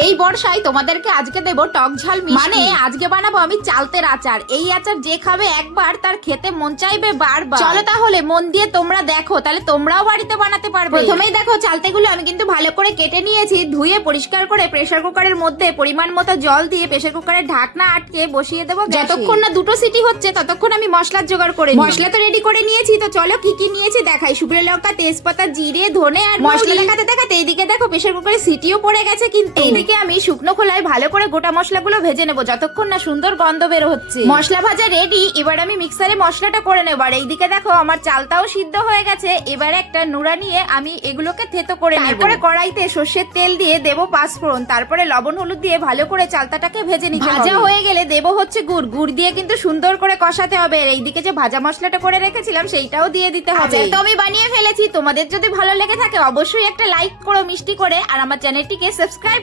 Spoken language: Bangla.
এই বর্ষায় তোমাদেরকে আজকে দেব টক ঝাল মিষ্টি। মানে আজকে বানাবো আমি চালতের আচার। এই আচার যে খাবে একবার তার খেতে মন চাইবে বারবার। চলো তাহলে মন দিয়ে তোমরা দেখো, তাহলে তোমরাও বাড়িতে বানাতে পারবে। প্রথমেই দেখো চালতেগুলো আমি কিন্তু ভালো করে কেটে নিয়েছি, ধুয়ে পরিষ্কার করে প্রেসার কুকারের মধ্যে পরিমাণ মতো জল দিয়ে প্রেসার কুকারের ঢাকনা আটকে বসিয়ে দেবো। যতক্ষণ না দুটো সিটি হচ্ছে ততক্ষণ আমি মশলার জোগাড় করে মশলা তো রেডি করে নিয়েছি। তো চলো কি কি নিয়েছি দেখাই। শুকনো লঙ্কা, তেজপাতা, জিরে, ধনে আর মশলা দেখাতে দেখাতে এইদিকে দেখো প্রেসার কুকারে সিটিও পড়ে গেছে। কিন্তু এইদিকে আমি শুকনো খোলায় ভালো করে গোটা মশলাগুলো ভেজে নেবো যতক্ষণ না সুন্দর গন্ধ বের হচ্ছে। মশলা ভাজা রেডি, এবার আমি মিক্সারে মশলাটা করে নেবো। আর এইদিকে দেখো আমার চালটাও সিদ্ধ হয়ে গেছে। এবার একটা নুড়া নিয়ে আমি এগুলোকে থেতো করে নেব। তারপরে কড়াইতে সর্ষের তেল দিয়ে দেবো পাঁচফোড়ন, তারপরে লবণ হলুদ দিয়ে ভালো করে চালটাটাকে ভেজে নিতে হবে। ভাজা হয়ে গেলে দেবো হচ্ছে গুড়। গুড় দিয়ে কিন্তু সুন্দর করে কষাতে হবে। আর এইদিকে যে ভাজা মশলাটা করে রেখেছিলাম সেইটাও দিয়ে দিতে হবে। তো আমি বানিয়ে ফেলেছি। তোমাদের যদি ভালো লেগে থাকে অবশ্যই একটা লাইক করো মিষ্টি করে, আর আমার চ্যানেলটিকে সাবস্ক্রাইব